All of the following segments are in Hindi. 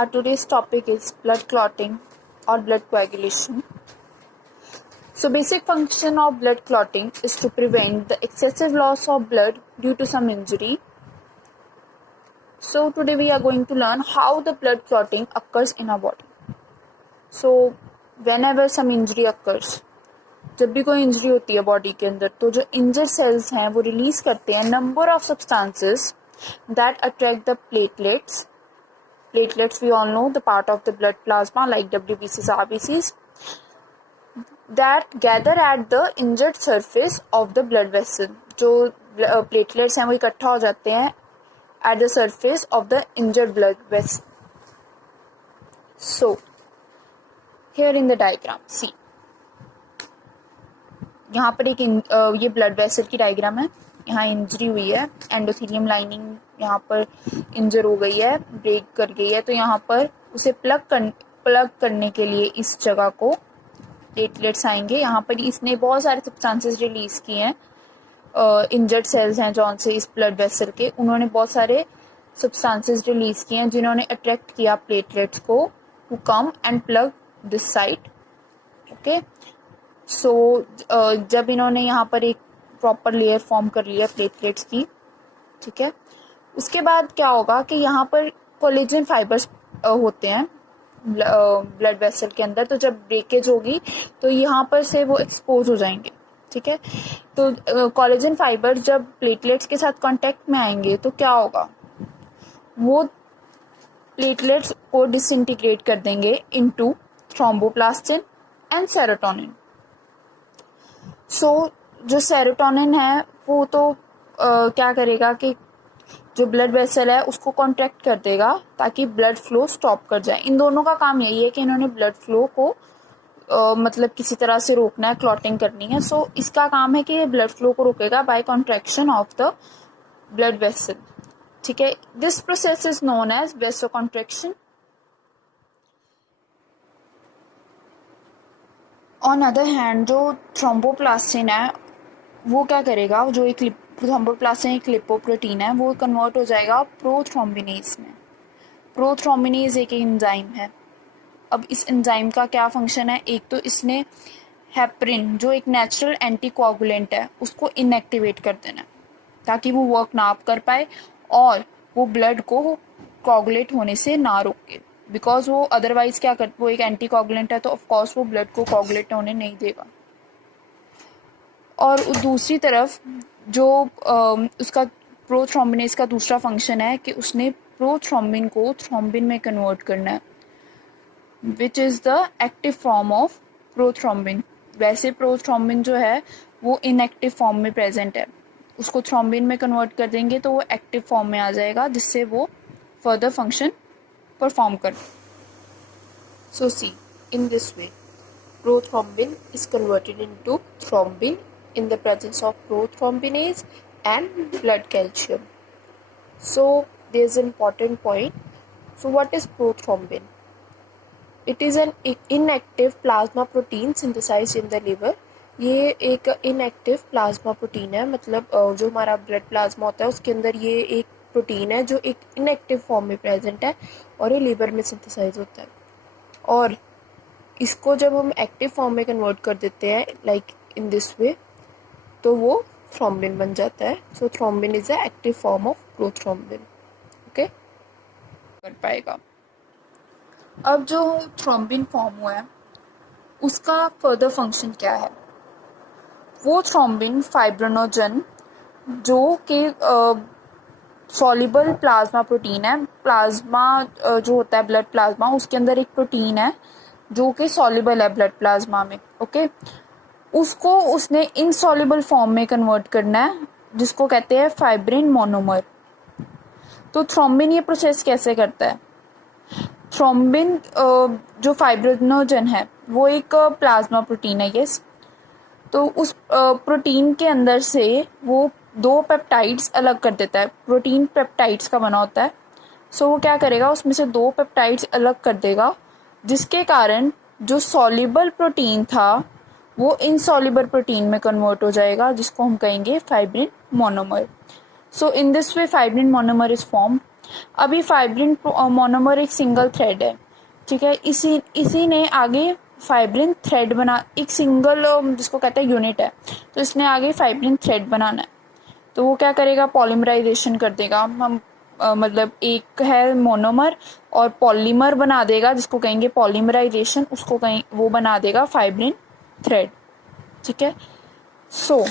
Our today's topic is blood clotting or blood coagulation. So basic function of blood clotting is to prevent the excessive loss of blood due to some injury. So today we are going to learn how the blood clotting occurs in our body. So whenever some injury occurs, जब भी कोई इंजरी होती है बॉडी के अंदर, तो जो इंजर्ड सेल्स हैं वो रिलीज करते हैं number of substances that attract the platelets. Platelets, we all know, the part of the blood plasma like WBCs, RBCs, that gather at the injured surface of the blood vessel. जो platelets हैं वो इकट्ठा हो जाते हैं at the surface of the injured blood vessel. So here in the diagram, see, यहाँ पर एक ये ब्लड वेसल की डायग्राम है. यहाँ इंजरी हुई है, एंडोथेलियम लाइनिंग यहाँ पर इंजर हो गई है, ब्रेक कर गई है, तो यहाँ पर उसे प्लग करने के लिए इस जगह को प्लेटलेट्स आएंगे. यहाँ पर इसने बहुत सारे सब्सटेंसेस रिलीज किए हैं. इंजर्ड सेल्स हैं जौन से इस ब्लड वेसल के, उन्होंने बहुत सारे सब्सटेंसेस रिलीज किए हैं जिन्होंने अट्रैक्ट किया प्लेटलेट्स को to come and plug this side. Okay, so जब इन्होंने यहाँ पर एक प्रॉपर लेयर फॉर्म कर लिया प्लेटलेट्स की, ठीक है, उसके बाद क्या होगा कि यहाँ पर कोलेजन फाइबर्स होते हैं ब्लड वेसल के अंदर. तो जब ब्रेकेज होगी तो यहाँ पर से वो एक्सपोज हो जाएंगे, ठीक है. तो कोलेजन फाइबर जब प्लेटलेट्स के साथ कांटेक्ट में आएंगे तो क्या होगा, वो प्लेटलेट्स को डिसइंटीग्रेट कर देंगे इनटू थ्रोम्बोप्लास्टिन एंड सेरोटोनिन. सो जो सेरोटोनिन है वो तो क्या करेगा कि जो ब्लड वेसल है उसको कॉन्ट्रैक्ट कर देगा ताकि ब्लड फ्लो स्टॉप कर जाए. इन दोनों का काम यही है कि इन्होंने ब्लड फ्लो को मतलब किसी तरह से रोकना है, क्लॉटिंग करनी है. सो इसका काम है कि ये ब्लड फ्लो को रोकेगा by contraction of the blood vessel, ठीक है. This process is known as vasoconstriction. On other hand जो थ्रोम्बोप्लास्टिन है वो क्या करेगा, जो एक थ्रोम्बोप्लास्टिन एक लिपोप्रोटीन है, वो कन्वर्ट हो जाएगा प्रोथ्रोम्बिनेज में. प्रोथ्रोम्बिनेज एक एंजाइम है. अब इस एंजाइम का क्या फंक्शन है, एक तो इसने हेपरिन जो एक नेचुरल एंटीकोगुलेंट है उसको इनएक्टिवेट कर देना ताकि वो वर्क ना कर पाए और वो ब्लड को कोगुलेट होने से ना रोके. बिकॉज वो अदरवाइज क्या कर, वो एक एंटीकोगुलेंट है तो ऑफकोर्स वो ब्लड को कोगुलेट होने नहीं देगा. और दूसरी तरफ जो उसका प्रोथ्रोम्बिनेज का दूसरा फंक्शन है कि उसने प्रोथ्रोम्बिन को थ्रोम्बिन में कन्वर्ट करना है, which is the active form of prothrombin. वैसे प्रोथ्रोम्बिन जो है वो इनएक्टिव फॉर्म में प्रेजेंट है, उसको थ्रोम्बिन में कन्वर्ट कर देंगे तो वो एक्टिव फॉर्म में आ जाएगा जिससे वो फर्दर फंक्शन परफॉर्म कर. So see, in this way prothrombin is converted into thrombin in the presence of prothrombinase and blood calcium. So there is an important point. So what is prothrombin? It is an inactive plasma protein synthesized in the liver. ये एक inactive plasma protein है, मतलब जो हमारा blood plasma होता है उसके अंदर ये एक प्रोटीन है जो एक inactive form में present है और ये liver में synthesize होता है. और इसको जब हम एक्टिव फॉर्म में कन्वर्ट कर देते हैं लाइक इन दिस वे तो वो थ्रोम्बिन बन जाता है. So thrombin is a active form of prothrombin. Okay, कर पाएगा. अब जो थ्रोम्बिन फॉर्म हुआ है उसका फर्दर फंक्शन क्या है, वो थ्रोम्बिन फाइब्रिनोजन जो कि सॉल्युबल प्लाज्मा प्रोटीन है. प्लाज्मा जो होता है ब्लड प्लाज्मा, उसके अंदर एक प्रोटीन है जो कि सॉल्युबल है ब्लड प्लाज्मा में. ओके, उसको उसने इनसॉल्युबल फॉर्म में कन्वर्ट करना है जिसको कहते हैं फाइब्रिन मोनोमर. तो थ्रोम्बिन ये प्रोसेस कैसे करता है, थ्रोम्बिन जो फाइब्रिनोजन है वो एक प्लाज्मा प्रोटीन है. यस, तो उस प्रोटीन के अंदर से वो दो पेप्टाइड्स अलग कर देता है. प्रोटीन पेप्टाइड्स का बना होता है. सो वो क्या करेगा, उसमें से दो पेप्टाइड्स अलग कर देगा जिसके कारण जो सॉल्युबल प्रोटीन था वो इनसॉल्युबल प्रोटीन में कन्वर्ट हो जाएगा जिसको हम कहेंगे fibrin monomer. So in this way fibrin monomer is form अभी फाइब्रिन मोनोमर एक सिंगल थ्रेड है, ठीक है, इसी ने आगे फाइब्रिन थ्रेड बना, एक सिंगल जिसको कहते हैं यूनिट है, तो इसने आगे फाइब्रिन थ्रेड बनाना है। तो वो क्या करेगा, पॉलीमराइजेशन कर देगा। हम मतलब एक है मोनोमर और पॉलीमर बना देगा, जिसको कहेंगे पॉलीमराइजेशन, उसको कहीं वो बना देगा फाइब्रिन थ्रेड, ठीक है। सो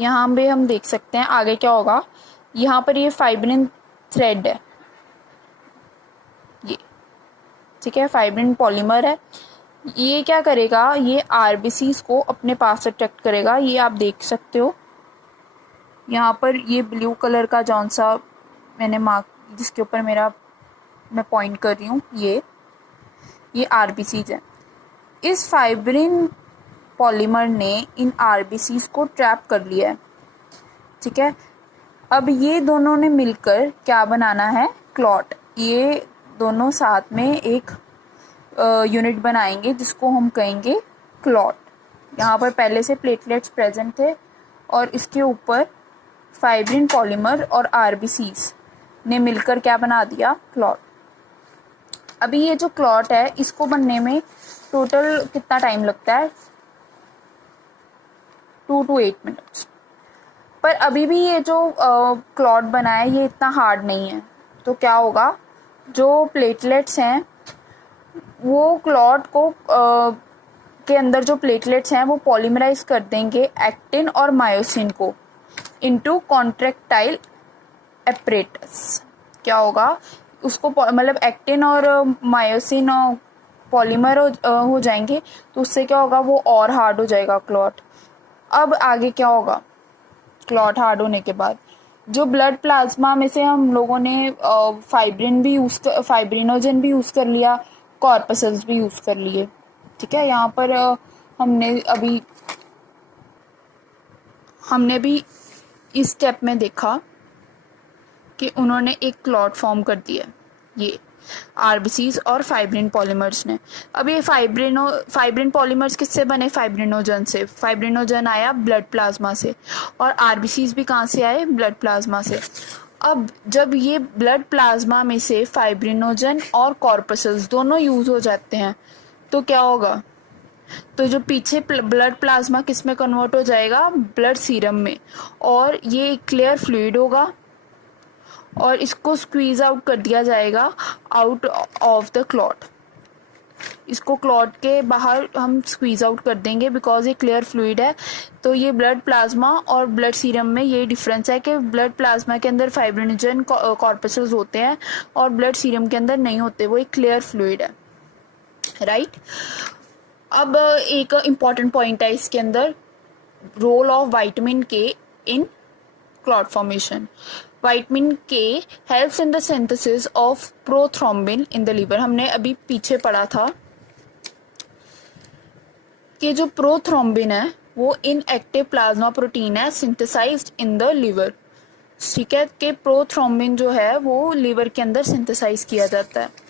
यहाँ पे हम देख सकते हैं आगे क्या होगा। यहाँ पर ये फाइब्रिन थ्रेड है, ये ठीक है, फाइब्रिन पॉलीमर है। ये क्या करेगा, ये आरबीसीज को अपने पास अट्रैक्ट करेगा। ये आप देख सकते हो यहाँ पर, ये ब्लू कलर का जौन सा मैंने मार्क, जिसके ऊपर मैं पॉइंट कर रही हूँ, ये आरबीसीज है। इस फाइब्रिन पॉलीमर ने इन आरबीसीज को ट्रैप कर लिया है, ठीक है। अब ये दोनों ने मिलकर क्या बनाना है, क्लॉट। ये दोनों साथ में एक यूनिट बनाएंगे जिसको हम कहेंगे क्लॉट। यहाँ पर पहले से प्लेटलेट्स प्रेजेंट थे और इसके ऊपर फाइब्रिन पॉलीमर और आरबीसीज ने मिलकर क्या बना दिया, क्लॉट। अभी ये जो क्लॉट है, इसको बनने में टोटल कितना टाइम लगता है, 2 to 8 मिनट्स। पर अभी भी ये जो क्लॉट बना है ये इतना हार्ड नहीं है। तो क्या होगा, जो प्लेटलेट्स हैं वो क्लॉट को के अंदर जो प्लेटलेट्स हैं वो पॉलीमराइज कर देंगे एक्टिन और मायोसिन को इनटू कॉन्ट्रैक्टाइल एपरेटस। क्या होगा, उसको मतलब एक्टिन और मायोसिन पॉलीमर हो जाएंगे, तो उससे क्या होगा, वो और हार्ड हो जाएगा क्लॉट। अब आगे क्या होगा, क्लॉट हार्ड होने के बाद जो ब्लड प्लाज्मा में से हम लोगों ने फाइब्रिनोजन भी यूज़ कर लिया, कॉर्पसल्स भी यूज़ कर लिए, ठीक है। यहाँ पर हमने भी इस स्टेप में देखा कि उन्होंने एक क्लॉट फॉर्म कर दिया, ये आरबीसीज और फाइब्रिन पॉलीमर्स ने। अब ये फाइब्रिन पॉलीमर्स किससे बने, फाइब्रिनोजन से। फाइब्रिनोजन आया ब्लड प्लाज्मा से और आरबीसीज भी कहाँ से आए, ब्लड प्लाज्मा से। अब जब ये ब्लड प्लाज्मा में से फाइब्रिनोजन और कॉर्पसल्स दोनों यूज हो जाते हैं तो क्या होगा, तो जो पीछे ब्लड प्लाज्मा किस में कन्वर्ट हो जाएगा, ब्लड सीरम में, और ये क्लियर फ्लूइड होगा और इसको स्क्वीज आउट कर दिया जाएगा आउट ऑफ द क्लॉट। इसको क्लॉट के बाहर हम स्क्वीज आउट कर देंगे बिकॉज ये क्लियर फ्लूइड है। तो ये ब्लड प्लाज्मा और ब्लड सीरम में ये डिफरेंस है कि ब्लड प्लाज्मा के अंदर फाइब्रिनोजन कॉर्पसल्स होते हैं और ब्लड सीरम के अंदर नहीं होते, वो एक क्लियर फ्लूइड है, राइट। अब एक इम्पॉर्टेंट पॉइंट है इसके अंदर, रोल ऑफ विटामिन के इन क्लॉट फॉर्मेशन। विटामिन के helps in the synthesis of prothrombin in the liver. हमने अभी पीछे पढ़ा था कि जो प्रोथ्रोम्बिन है वो इनएक्टिव प्लाज्मा प्रोटीन है सिंथेसाइज्ड इन द लिवर, ठीक है, कि प्रोथ्रोम्बिन जो है वो लिवर के अंदर सिंथेसाइज किया जाता है।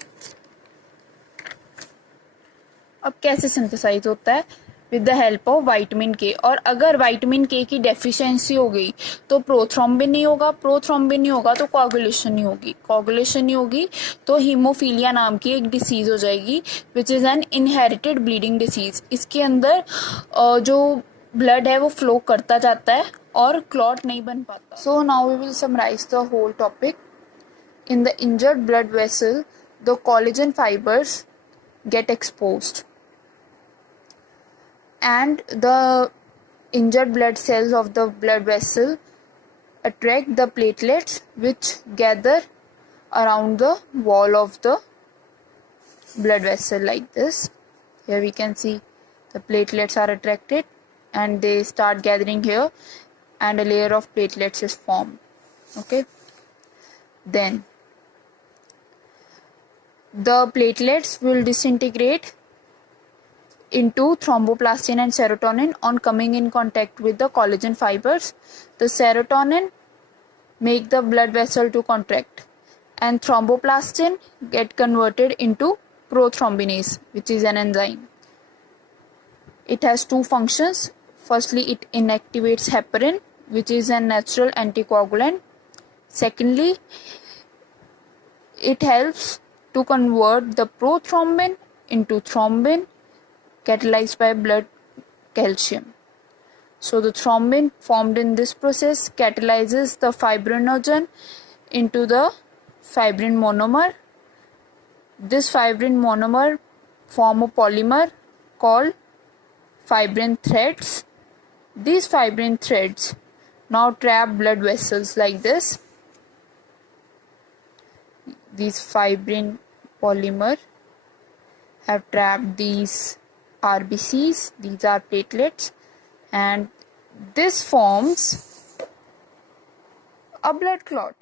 अब कैसे सिंथेसाइज होता है, with the help of vitamin के। और अगर विटामिन के की डेफिशिएंसी हो गई तो प्रोथ्रोम्बिन नहीं होगा, प्रोथ्रोम्बिन नहीं होगा तो कोगुलेशन नहीं होगी, कोगुलेशन नहीं होगी तो हीमोफीलिया नाम की एक डिसीज हो जाएगी, which is an inherited bleeding disease. इसके अंदर जो ब्लड है वो फ्लो करता जाता है और क्लॉट नहीं बन पाता। So now we will summarise the whole topic. In the injured blood vessel the collagen fibres get exposed and the injured blood cells of the blood vessel attract the platelets which gather around the wall of the blood vessel like this. Here we can see the platelets are attracted and they start gathering here and a layer of platelets is formed. Okay, then the platelets will disintegrate into thromboplastin and serotonin on coming in contact with the collagen fibers. The serotonin make the blood vessel to contract and thromboplastin get converted into prothrombinase, which is an enzyme. It has two functions. Firstly, it inactivates heparin, which is a natural anticoagulant. Secondly, it helps to convert the prothrombin into thrombin catalyzed by blood calcium. So the thrombin formed in this process catalyzes the fibrinogen into the fibrin monomer. This fibrin monomer form a polymer called fibrin threads. These fibrin threads now trap blood vessels like this. These fibrin polymer have trapped these RBCs, these are platelets, and this forms a blood clot.